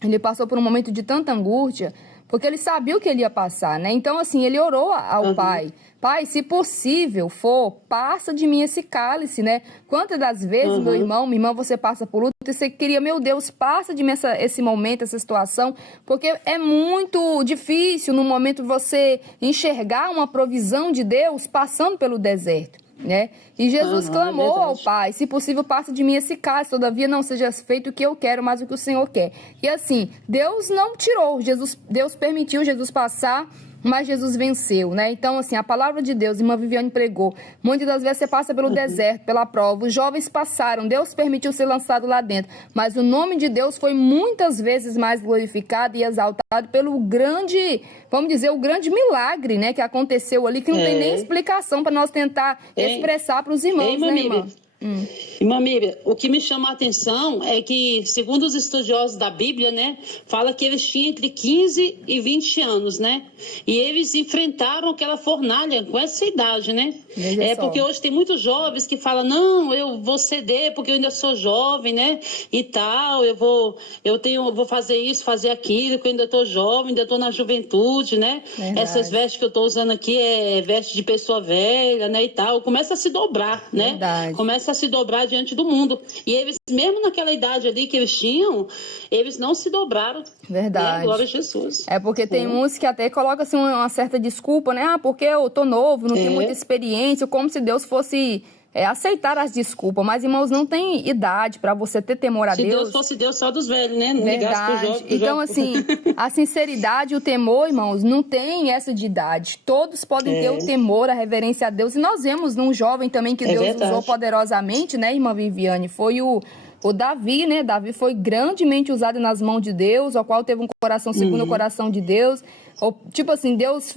ele passou por um momento de tanta angústia, porque ele sabia o que ele ia passar, né? Então, assim, ele orou ao Pai. Pai, se possível for, passa de mim esse cálice, né? Quantas das vezes, meu irmão, minha irmã, você passa por luta e você queria, meu Deus, passa de mim esse momento, essa situação, porque é muito difícil no momento você enxergar uma provisão de Deus passando pelo deserto, né? E Jesus clamou ao Pai, se possível, passa de mim esse cálice, todavia não seja feito o que eu quero, mas o que o Senhor quer. E assim, Deus não tirou, Deus permitiu Jesus passar, mas Jesus venceu, né? Então, assim, a palavra de Deus, irmã Viviane pregou, muitas das vezes você passa pelo deserto, pela prova, os jovens passaram, Deus permitiu ser lançado lá dentro, mas o nome de Deus foi muitas vezes mais glorificado e exaltado pelo grande, vamos dizer, o grande milagre, né, que aconteceu ali, que não tem nem explicação para nós tentar expressar para os irmãos, né, irmã? Irmã Miriam, o que me chama a atenção é que, segundo os estudiosos da Bíblia, né, fala que eles tinham entre 15 e 20 anos, né? E eles enfrentaram aquela fornalha com essa idade, né? Porque hoje tem muitos jovens que falam, não, eu vou ceder porque eu ainda sou jovem, né? E tal, eu vou fazer isso, fazer aquilo, porque eu ainda estou jovem, ainda estou na juventude, né? Verdade. Essas vestes que eu estou usando aqui é veste de pessoa velha, né? E tal, começa a se dobrar, né? Verdade. Começa a se dobrar diante do mundo. E eles, mesmo naquela idade ali que eles tinham, eles não se dobraram. Verdade. Né? Glória a Jesus. É porque tem uns que até colocam assim, uma certa desculpa, né? Ah, porque eu tô novo, não tenho muita experiência, como se Deus fosse aceitar as desculpas. Mas, irmãos, não tem idade para você ter temor a Deus. Se Deus fosse Deus só dos velhos, né? Não ligasse pro jovem. Então, assim, a sinceridade e o temor, irmãos, não tem essa de idade. Todos podem ter o temor, a reverência a Deus. E nós vemos num jovem também que Deus usou poderosamente, né, irmã Viviane? Foi o Davi, né? Davi foi grandemente usado nas mãos de Deus, ao qual teve um coração segundo o coração de Deus. Tipo assim, Deus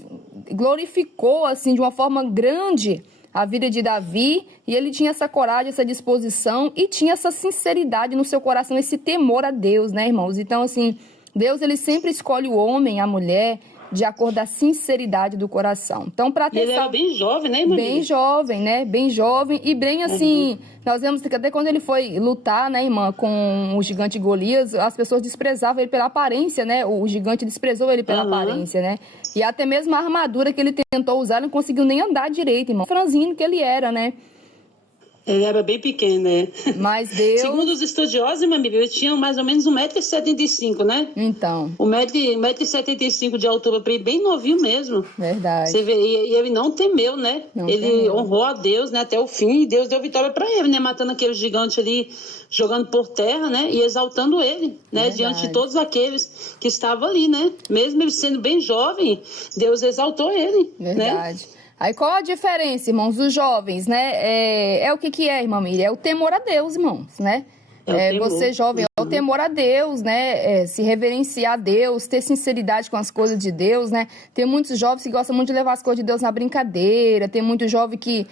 glorificou, assim, de uma forma grande a vida de Davi, e ele tinha essa coragem, essa disposição, e tinha essa sinceridade no seu coração, esse temor a Deus, né, irmãos? Então, assim, Deus, ele sempre escolhe o homem, a mulher, de acordo com a sinceridade do coração. Então, para ter ele era bem jovem, né, irmã? Bem jovem, né? Bem jovem e bem assim, nós vemos que até quando ele foi lutar, né, irmã, com o gigante Golias, as pessoas desprezavam ele pela aparência, né? O gigante desprezou ele pela aparência, né? E até mesmo a armadura que ele tentou usar, não conseguiu nem andar direito, irmão. Franzino que ele era, né? Ele era bem pequeno, né? Mas Deus... Segundo os estudiosos, irmã Bíblia, eles tinham mais ou menos 1,75 m, né? Então. 1,75 m de altura, bem novinho mesmo. Verdade. Você vê, e ele não temeu, né? Ele honrou a Deus, né, até o fim, e Deus deu vitória para ele, né? Matando aquele gigante ali, jogando por terra, né? E exaltando ele, né? Diante de todos aqueles que estavam ali, né? Mesmo ele sendo bem jovem, Deus exaltou ele, Verdade. Né? Aí qual a diferença, irmãos, dos jovens, né? O que é, irmã Miriam? É o temor a Deus, irmãos, né? Você jovem, é o temor a Deus, né? Se reverenciar a Deus, ter sinceridade com as coisas de Deus, né? Tem muitos jovens que gostam muito de levar as coisas de Deus na brincadeira. Tem muito jovem que,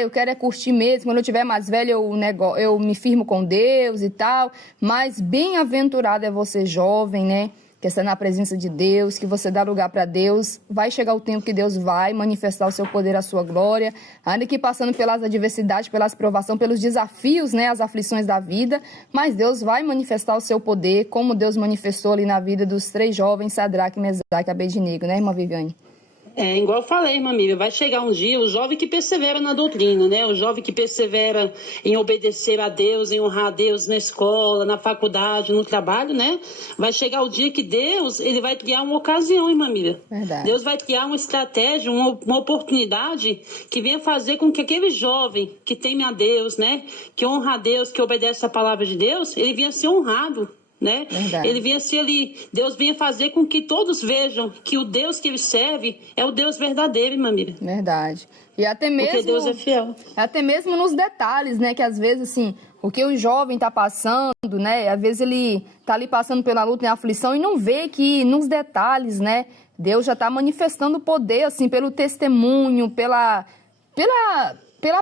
eu quero curtir mesmo. Quando eu tiver mais velho, eu me firmo com Deus e tal. Mas bem-aventurado é você jovem, né? Que está na presença de Deus, que você dá lugar para Deus, vai chegar o tempo que Deus vai manifestar o seu poder, a sua glória, ainda que passando pelas adversidades, pelas provações, pelos desafios, né, as aflições da vida, mas Deus vai manifestar o seu poder, como Deus manifestou ali na vida dos 3 jovens, Sadraque, Mesaque e Abednego, né, irmã Viviane? É, igual eu falei, irmã Miriam, vai chegar um dia o jovem que persevera na doutrina, né? O jovem que persevera em obedecer a Deus, em honrar a Deus na escola, na faculdade, no trabalho, né? Vai chegar o dia que Deus, ele vai criar uma ocasião, irmã Miriam. Verdade. Deus vai criar uma estratégia, uma oportunidade que venha fazer com que aquele jovem que teme a Deus, né? Que honra a Deus, que obedece a palavra de Deus, ele venha ser honrado. Né? Ele vinha ser ali, Deus vinha fazer com que todos vejam que o Deus que ele serve é o Deus verdadeiro, irmã Miriam. Verdade. E até mesmo, porque Deus é fiel. Até mesmo nos detalhes, né? Que às vezes, assim, o que o jovem tá passando, né? Às vezes ele tá ali passando pela luta e aflição e não vê que nos detalhes, né? Deus já tá manifestando o poder, assim, pelo testemunho, pela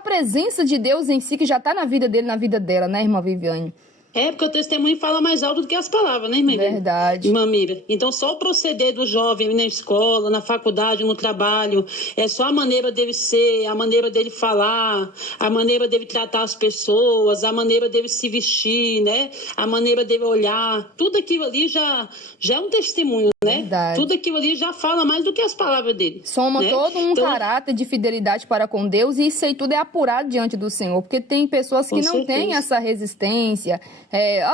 presença de Deus em si, que já tá na vida dele, na vida dela, né, irmã Viviane? É, porque o testemunho fala mais alto do que as palavras, né, irmã? Verdade. Irmã Miriam. Então, só o proceder do jovem na escola, na faculdade, no trabalho, é só a maneira dele ser, a maneira dele falar, a maneira dele tratar as pessoas, a maneira dele se vestir, né? A maneira dele olhar. Tudo aquilo ali já é um testemunho, né? Verdade. Tudo aquilo ali já fala mais do que as palavras dele. Soma, né? Todo um caráter de fidelidade para com Deus, e isso aí tudo é apurado diante do Senhor, porque tem pessoas que não têm essa resistência.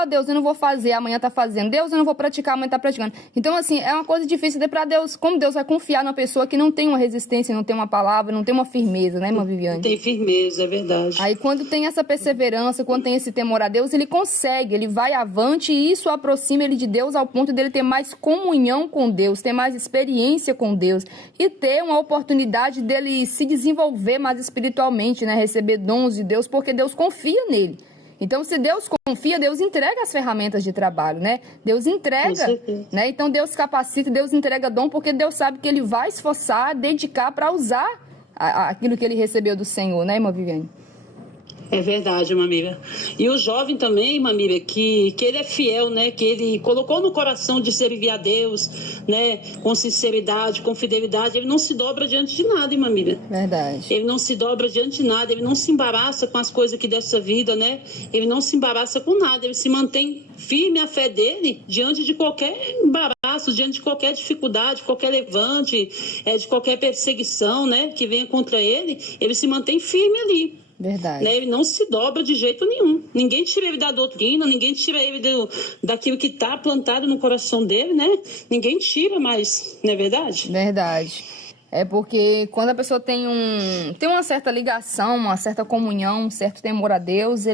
Deus, eu não vou fazer, amanhã tá fazendo. Deus, eu não vou praticar, amanhã tá praticando. Então, assim, é uma coisa difícil de para Deus. Como Deus vai confiar numa pessoa que não tem uma resistência, não tem uma palavra, não tem uma firmeza, né, irmã Viviane? Não tem firmeza, é verdade. Aí, quando tem essa perseverança, quando tem esse temor a Deus, ele consegue, ele vai avante, e isso aproxima ele de Deus ao ponto dele ter mais comunhão com Deus, ter mais experiência com Deus e ter uma oportunidade dele se desenvolver mais espiritualmente, né? Receber dons de Deus, porque Deus confia nele. Então, se Deus confia, Deus entrega as ferramentas de trabalho, né? Deus entrega, né? Então, Deus capacita, Deus entrega dom, porque Deus sabe que ele vai esforçar, dedicar para usar aquilo que ele recebeu do Senhor, né, irmã Viviane? É verdade, irmã Miriam. E o jovem também, irmã Miriam, que ele é fiel, né? Que ele colocou no coração de servir a Deus, né? Com sinceridade, com fidelidade. Ele não se dobra diante de nada, irmã Miriam. Verdade. Ele não se dobra diante de nada. Ele não se embaraça com as coisas aqui dessa vida, né? Ele não se embaraça com nada. Ele se mantém firme a fé dele diante de qualquer embaraço, diante de qualquer dificuldade, qualquer levante, de qualquer perseguição, né? Que venha contra ele. Ele se mantém firme ali. Verdade. Né? Ele não se dobra de jeito nenhum. Ninguém tira ele da doutrina, ninguém tira ele daquilo que está plantado no coração dele, né? Ninguém tira mais, não é verdade? Verdade. É porque quando a pessoa tem uma certa ligação, uma certa comunhão, um certo temor a Deus,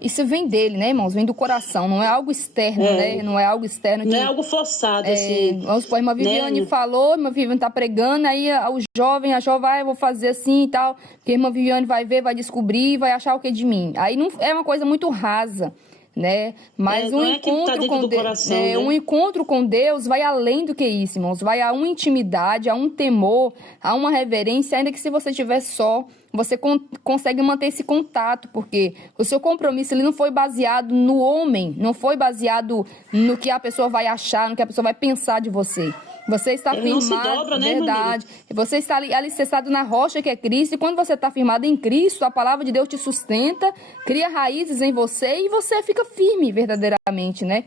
isso vem dele, né, irmãos? Vem do coração, não é algo externo, né? Não é algo externo. Não é algo forçado, assim. Vamos supor, a irmã Viviane, né, falou, a irmã Viviane tá pregando, aí o jovem achou, vou fazer assim e tal, porque a irmã Viviane vai ver, vai descobrir, vai achar o que de mim. Aí não é uma coisa muito rasa, né? Mas um encontro com Deus, né? Um encontro com Deus vai além do que isso, irmãos. Vai a uma intimidade, a um temor, a uma reverência, ainda que se você estiver só, você consegue manter esse contato, porque o seu compromisso ele não foi baseado no homem, não foi baseado no que a pessoa vai achar, no que a pessoa vai pensar de você. Você está firmado, não se dobra, né, verdade. Você está alicerçado na rocha que é Cristo, e quando você está firmado em Cristo, a palavra de Deus te sustenta, cria raízes em você e você fica firme verdadeiramente, né?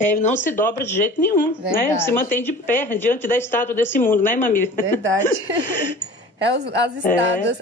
Ele não se dobra de jeito nenhum, né? Se mantém de pé diante da estátua desse mundo, né, Mamília? Verdade.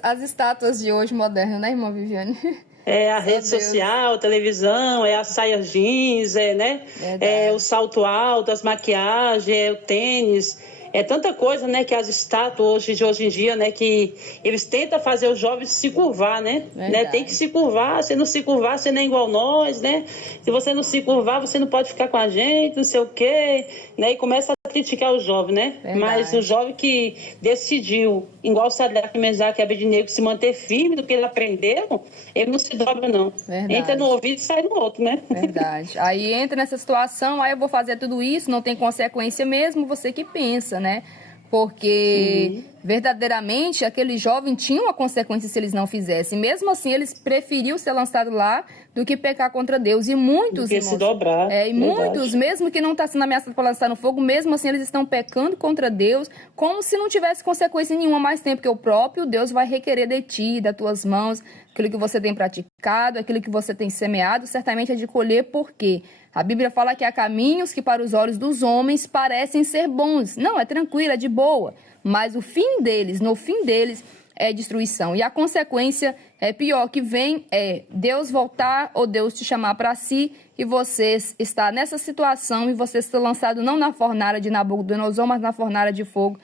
As estátuas de hoje modernas, né, irmã Viviane? É a rede social, a televisão, é a saia jeans, né? É o salto alto, as maquiagens, é o tênis. É tanta coisa, né, que as estátuas de hoje em dia, né, que eles tentam fazer os jovens se curvar, né? Tem que se curvar, se não se curvar, você não é igual nós, né? Se você não se curvar, você não pode ficar com a gente, não sei o quê, né? E começa a criticar o jovem, né? Verdade. Mas o jovem que decidiu, igual o Sadraque, Mesaque e Abednego, se manter firme do que ele aprendeu, ele não se dobra, não. Verdade. Entra no ouvido e sai no outro, né? Verdade. Aí entra nessa situação, aí eu vou fazer tudo isso, não tem consequência mesmo, você que pensa, né? Porque verdadeiramente aquele jovem tinha uma consequência se eles não fizessem. Mesmo assim, eles preferiam ser lançados lá do que pecar contra Deus. E muitos, irmãos, se dobrar. E muitos, mesmo que não está sendo ameaçado para lançar no fogo, mesmo assim eles estão pecando contra Deus, como se não tivesse consequência nenhuma mais tempo, que o próprio Deus vai requerer de ti, das tuas mãos, aquilo que você tem praticado, frutificado, aquilo que você tem semeado, certamente é de colher, porque a Bíblia fala que há caminhos que para os olhos dos homens parecem ser bons. Não, é tranquilo, é de boa, mas no fim deles é destruição. E a consequência é pior que vem é Deus voltar ou Deus te chamar para si e você está nessa situação e você está lançado não na fornalha de Nabucodonosor, mas na fornalha de fogo.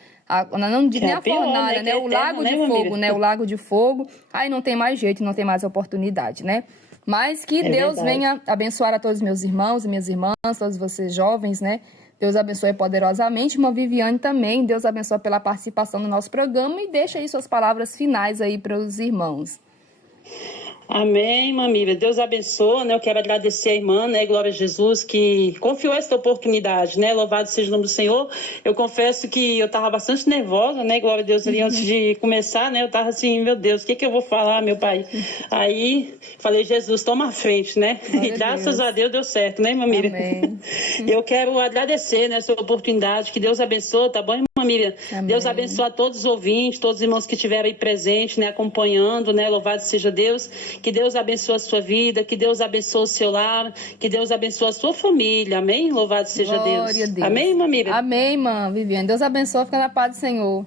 Não nem a fornalha, né? O lago de fogo, né? O lago de fogo. Aí não tem mais jeito, não tem mais oportunidade, né? Mas que Deus venha abençoar a todos os meus irmãos e minhas irmãs, todos vocês jovens, né? Deus abençoe poderosamente. Irmã Viviane também. Deus abençoe pela participação no nosso programa e deixa aí suas palavras finais aí para os irmãos. Amém, mamília. Deus abençoe, né? Eu quero agradecer a irmã, né? Glória a Jesus, que confiou essa oportunidade, né? Louvado seja o nome do Senhor. Eu confesso que eu estava bastante nervosa, né? Glória a Deus, ali antes de começar, né? Eu estava assim, meu Deus, o que eu vou falar, meu pai? Aí falei, Jesus, toma a frente, né? E graças a Deus deu certo, né, mamília? Amém. Eu quero agradecer nessa oportunidade, que Deus abençoe, tá bom, irmã Miriam? Amém. Deus abençoe a todos os ouvintes, todos os irmãos que estiveram aí presentes, né? Acompanhando, né? Louvado seja Deus. Que Deus abençoe a sua vida, que Deus abençoe o seu lar, que Deus abençoe a sua família. Amém? Louvado seja Deus. Glória a Deus. Amém, irmã Miriam? Amém, irmã Viviane. Deus abençoe, fica na paz do Senhor.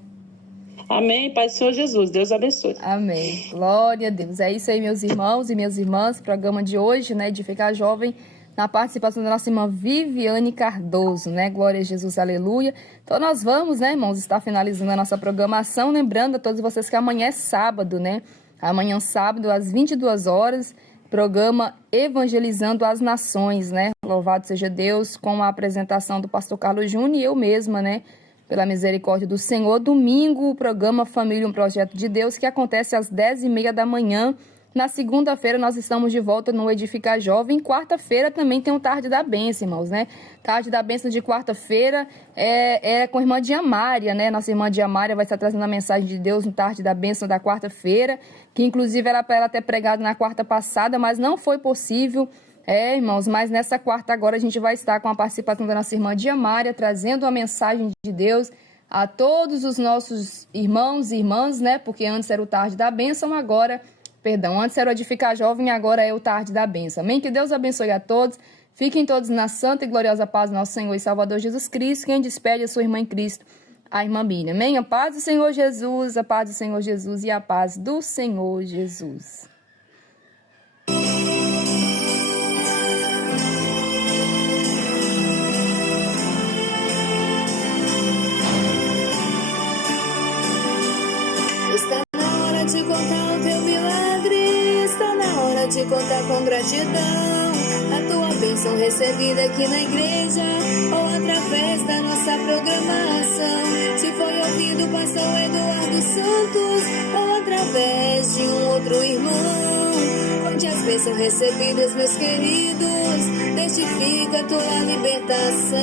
Amém, Pai do Senhor Jesus. Deus abençoe. Amém. Glória a Deus. É isso aí, meus irmãos e minhas irmãs. Programa de hoje, né? Edificar Jovem, na participação da nossa irmã Viviane Cardoso, né? Glória a Jesus, aleluia. Então nós vamos, né, irmãos, estar finalizando a nossa programação. Lembrando a todos vocês que amanhã é sábado, né? Amanhã, sábado, às 22 horas, programa Evangelizando as Nações, né? Louvado seja Deus, com a apresentação do pastor Carlos Júnior e eu mesma, né? Pela misericórdia do Senhor. Domingo, o programa Família, um Projeto de Deus, que acontece às 10h30 da manhã. Na segunda-feira, nós estamos de volta no Edificar Jovem. Quarta-feira também tem o Tarde da Bênção, irmãos, né? Tarde da Bênção de quarta-feira é com a irmã Diamária, né? Nossa irmã Diamária vai estar trazendo a mensagem de Deus no Tarde da Bênção da quarta-feira, que inclusive era para ela ter pregado na quarta passada, mas não foi possível. Irmãos, mas nessa quarta agora a gente vai estar com a participação da nossa irmã Diamária, trazendo a mensagem de Deus a todos os nossos irmãos e irmãs, né? Porque antes era o Tarde da Bênção, antes era o Edificar Jovem, agora é o Tarde da Bênção. Amém? Que Deus abençoe a todos. Fiquem todos na santa e gloriosa paz do nosso Senhor e Salvador Jesus Cristo. Quem despede a sua irmã em Cristo, a irmã Miriam. Amém? A paz do Senhor Jesus, a paz do Senhor Jesus e a paz do Senhor Jesus. De contar o teu milagre, está na hora de contar com gratidão a tua bênção recebida aqui na igreja ou através da nossa programação. Se foi ouvido o pastor Eduardo Santos ou através de um outro irmão, conte as bênçãos recebidas, meus queridos, testifica a tua libertação.